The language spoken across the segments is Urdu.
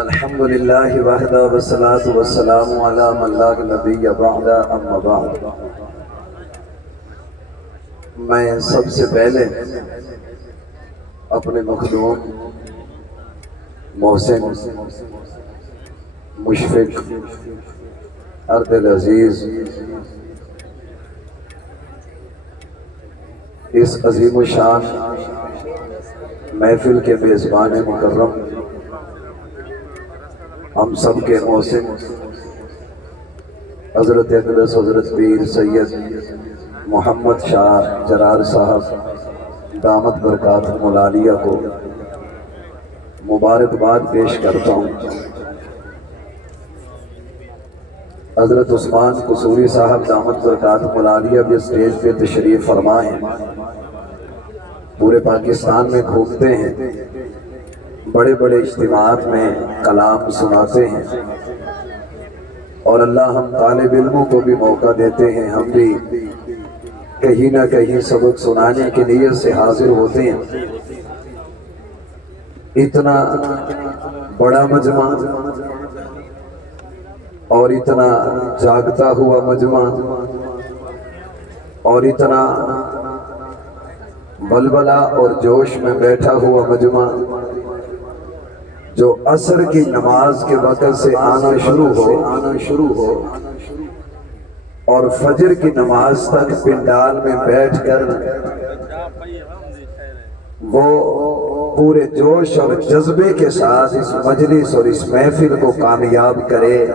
الحمدللہ وحدہ والصلاة والسلام علی من لا نبی بعد اما بعد۔ میں سب سے پہلے اپنے مخدوم محسن مشفق اردل عزیز اس عظیم الشان محفل کے میزبان مکرم، ہم سب کے محسن حضرت اقدس حضرت پیر سید محمد شاہ جرار صاحب دامت برکاتہم العالیہ کو مبارکباد پیش کرتا ہوں۔ حضرت عثمان قصوری صاحب دامت برکاتہم العالیہ بھی اسٹیج پہ تشریف فرما ہیں، پورے پاکستان میں گھومتے ہیں، بڑے بڑے اجتماعات میں کلام سناتے ہیں، اور اللہ ہم طالب علموں کو بھی موقع دیتے ہیں، ہم بھی کہیں نہ کہیں سبق سنانے کے لیے سے حاضر ہوتے ہیں۔ اتنا بڑا مجمع اور اتنا جاگتا ہوا مجمع اور اتنا بلبلہ اور جوش میں بیٹھا ہوا مجمع، جو عصر کی نماز کے وقت سے آنا شروع ہو اور فجر کی نماز تک پنڈال میں بیٹھ کر وہ پورے جوش اور جذبے کے ساتھ اس مجلس اور اس محفل کو کامیاب کرے،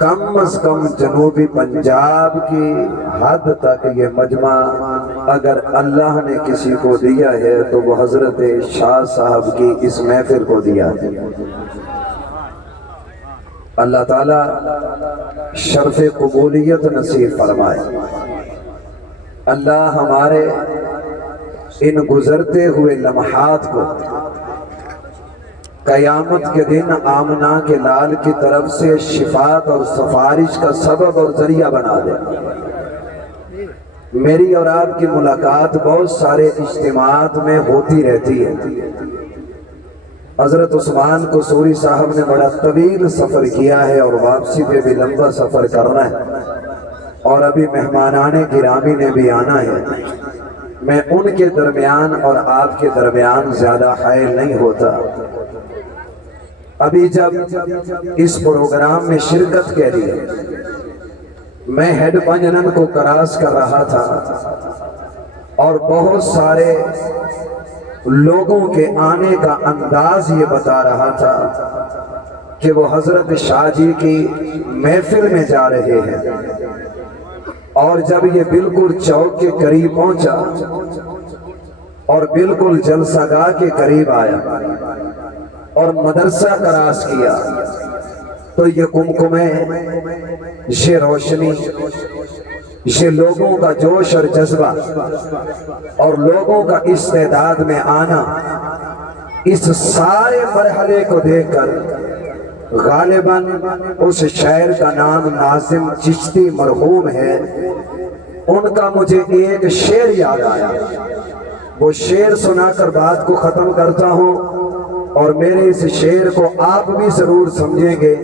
کم از کم جنوبی پنجاب کی حد تک یہ مجمع اگر اللہ نے کسی کو دیا ہے تو وہ حضرت شاہ صاحب کی اس محفل کو دیا ہے۔ اللہ تعالیٰ شرف قبولیت نصیب فرمائے۔ اللہ ہمارے ان گزرتے ہوئے لمحات کو قیامت کے دن آمنہ کے لال کی طرف سے شفاعت اور سفارش کا سبب اور ذریعہ بنا دے۔ میری اور آپ کی ملاقات بہت سارے اجتماعات میں ہوتی رہتی ہے۔ حضرت عثمان قصوری صاحب نے بڑا طویل سفر کیا ہے اور واپسی پہ بھی لمبا سفر کرنا ہے، اور ابھی مہمانان گرامی نے بھی آنا ہے۔ میں ان کے درمیان اور آپ کے درمیان زیادہ حائل نہیں ہوتا۔ ابھی جب اس پروگرام میں شرکت کے لیے میں ہیڈ پنجنن کو کراس کر رہا تھا اور بہت سارے لوگوں کے آنے کا انداز یہ بتا رہا تھا کہ وہ حضرت شاہ جی کی محفل میں جا رہے ہیں، اور جب یہ بالکل چوک کے قریب پہنچا اور بالکل جلسہ گاہ کے قریب آیا اور مدرسہ کراس کیا تو یہ کمکمے، یہ روشنی، یہ لوگوں کا جوش اور جذبہ اور لوگوں کا استعداد میں آنا، اس سارے مرحلے کو دیکھ کر غالباً اس شاعر کا نام ناظم چشتی مرحوم ہے، ان کا مجھے ایک شعر یاد آیا۔ وہ شعر سنا کر بات کو ختم کرتا ہوں، اور میرے اس شعر کو آپ بھی ضرور سمجھیں گے،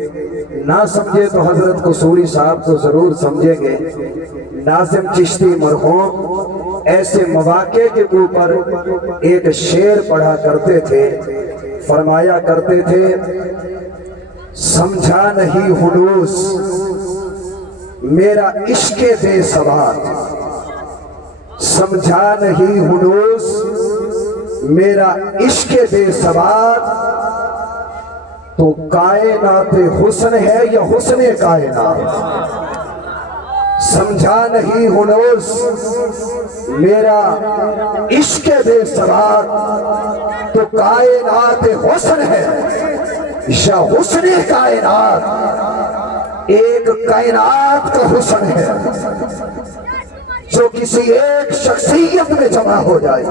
نہ سمجھے تو حضرت قصوری صاحب کو ضرور سمجھیں گے۔ ناظم چشتی مرحوم ایسے مواقع کے اوپر ایک شعر پڑھا کرتے تھے، فرمایا کرتے تھے، سمجھا نہیں ہنوز میرا عشق بے ثبات، سمجھا نہیں ہنوز میرا عشق بے ثبات، تو کائنات حسن ہے یا حسن کائنات؟ سمجھا نہیں ہنوز میرا عشق بے ثبات، تو کائنات حسن ہے یا حسن کائنات؟ ایک کائنات کا حسن ہے جو کسی ایک شخصیت میں جمع ہو جائے،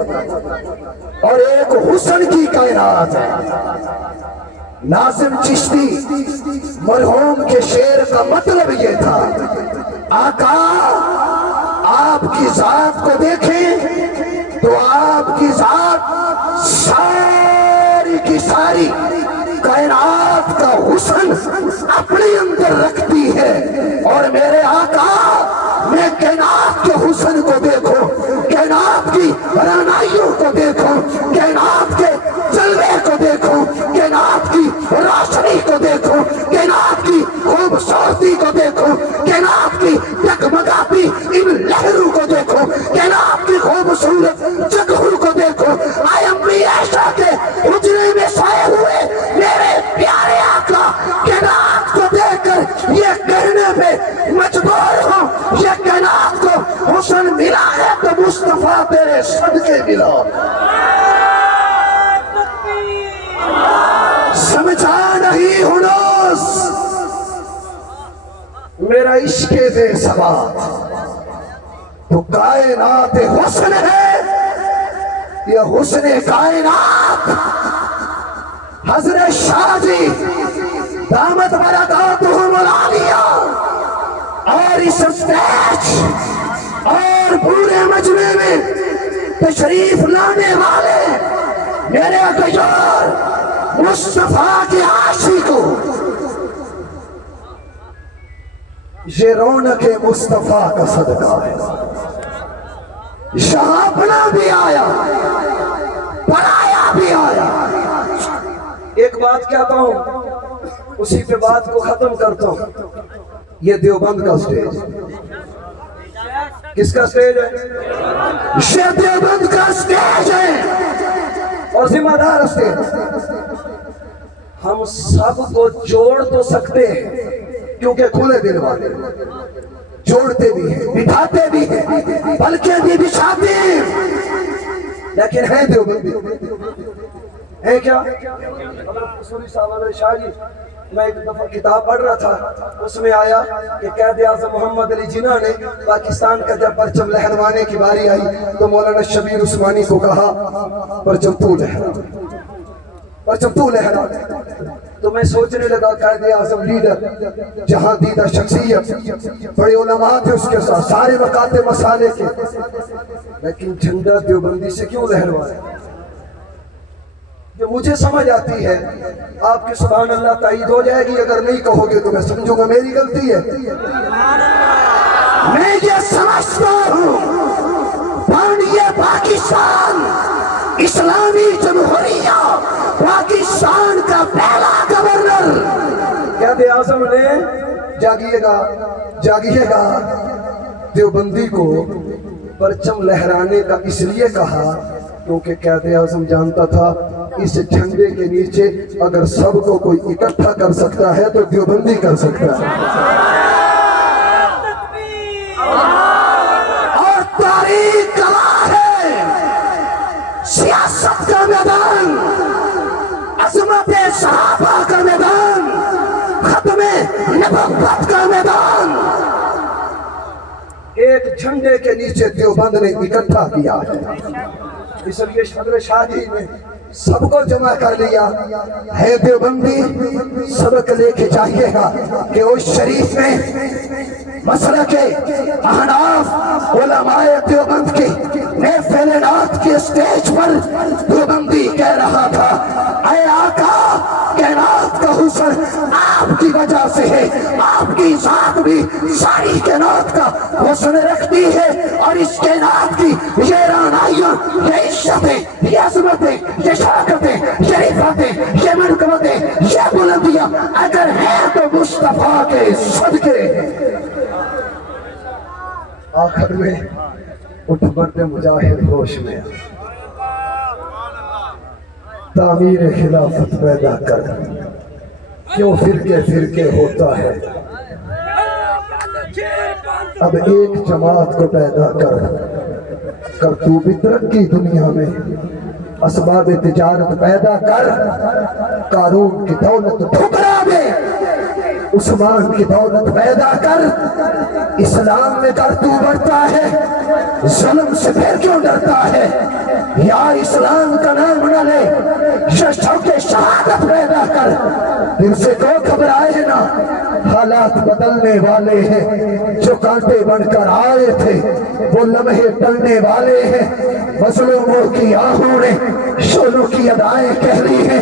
اور ایک حسن کی کائنات ہے۔ ناظم چشتی مرحوم کے شعر کا مطلب یہ تھا، آقا آپ کی ذات کو دیکھیں تو آپ کی ذات ساری کی ساری حسن اپنے اندر رکھتی ہے۔ اور میرے آقا میں کائنات کے حسن کو دیکھو، کائنات کی رعنائیوں کو دیکھو، کائنات کے جلوے کو دیکھو، کائنات کی روشنی کو دیکھو، کائنات کی خوبصورتی کو دیکھو، کائنات کی جگمگاتی ان لہروں کو دیکھو، کائنات کی خوبصورت جگہوں کو دیکھو۔ آئی امی عائشہ کے حجرے میں سوئے ہوئے میرے پیارے آقا کائنات کو دیکھ کر یہ کہنے پہ مجبور ہوں یہ کائنات کو حسن ملا ہے تو مصطفیٰ تیرے صدقے ملا۔ سمجھا نہیں ہنوس میرا عشق بے ثبات تو کائنات حسن ہے یہ حسن کائنات۔ حضرت شاہ جی دامت برکاتہم العالیہ اور اس اسٹیج اور پورے مجمع میں تشریف لانے والے میرے غیور مصطفیٰ کے عاشقوں، یہ رونق مصطفیٰ کا صدقہ ہے۔ شہابنا بھی آیا، پرایا بھی آیا۔ ایک بات کہتا ہوں اسی پہ بات کو ختم کرتا ہوں۔ یہ دیوبند کا سٹیج، کس کا سٹیج ہے؟ یہ دیوبند کا سٹیج ہے اور ذمہ دار سٹیج۔ ہم سب کو جوڑ تو سکتے ہیں کیونکہ کھلے دل والے، جوڑتے بھی ہیں، بٹھاتے بھی ہیں، بلکہ بھی بچھاتے ہیں، لیکن ہیں دیوبندی ہے کیا؟ سوری صاحب شاہ جی میں ایک دفعہ کتاب پڑھ رہا تھا، اس میں آیا کہ قائد اعظم محمد علی جناح نے پاکستان کا جب پرچم لہروانے کی باری آئی تو مولانا شبیر عثمانی کو کہا پرچم تو لہرا، پرچم تو لہرا۔ تو میں سوچنے لگا قائد اعظم لیڈر، جہاں دیدہ شخصیت، بڑے علماء تھے اس کے ساتھ، سارے وقات مسالے کے، لیکن جھنڈا دیوبندی سے کیوں لہروایا؟ جو مجھے سمجھ آتی ہے، آپ کی سبحان اللہ تائید ہو جائے گی، اگر نہیں کہو گے تو میں سمجھوں گا میری غلطی ہے۔ میں یہ سمجھتا ہوں بانڈی پاکستان اسلامی جمہوریہ پاکستان کا پہلا گورنر قائد اعظم نے جاگیے گا جاگیے گا دیوبندی کو پرچم لہرانے کا اس لیے کہا کیونکہ قائد اعظم جانتا تھا اس جھنڈے کے نیچے اگر سب کو کوئی اکٹھا کر سکتا ہے تو دیوبندی کر سکتا ہے۔ اور تاریخ گواہ ہے، سیاست کا میدان، عظمت صحابہ کا میدان، ختم نبوت کا میدان، ایک جھنڈے کے نیچے دیوبند نے اکٹھا کیا ہے۔ اس لیے حضرت شاہ جی نے سب کو جمع کر لیا ہے۔ دیوبندی سبق لے کے جائیے گا کہ اس شریف میں مسلک احناف علماء دیوبند کی محفل نعت کے سٹیج پر دیوبندی کہہ رہا تھا، اے آقا کائنات کا حسن آپ کی وجہ سے ہے، آپ کی ذات بھی ساری کائنات کا حسن رکھتی ہے، اور اس کائنات کی یہ رعنائیاں، یہ عزتیں، یہ عظمتیں، یہ شراکتیں، یہ رفعتیں، یہ منقبتیں، یہ بلندیاں اگر ہیں تو مصطفیٰ کے صدقے۔ آخر میں اٹھ مرد مجاہد ہوش میں تعمیر خلافت پیدا کر، کیوں فرقے فرقے ہوتا ہے، اب ایک جماعت کو پیدا کر تو بھی ترقی دنیا میں، اسباب تجارت پیدا کر، قارون کی دولت ٹھکرا دے، عثمان کی دولت پیدا کر، اسلام میں کر تو بڑھتا ہے، ظلم سے پھر کیوں ڈرتا ہے، یا اسلام کا نام نہ لے، یا شوق شہادت پیدا کر، دل سے کو گھبرائے نہ، حالات بدلنے والے ہیں، جو کانٹے بن کر آئے تھے وہ لمحے ٹلنے والے ہیں، مظلوموں کی آہوں نے شولوں کی ادائیں کہہ لی ہیں،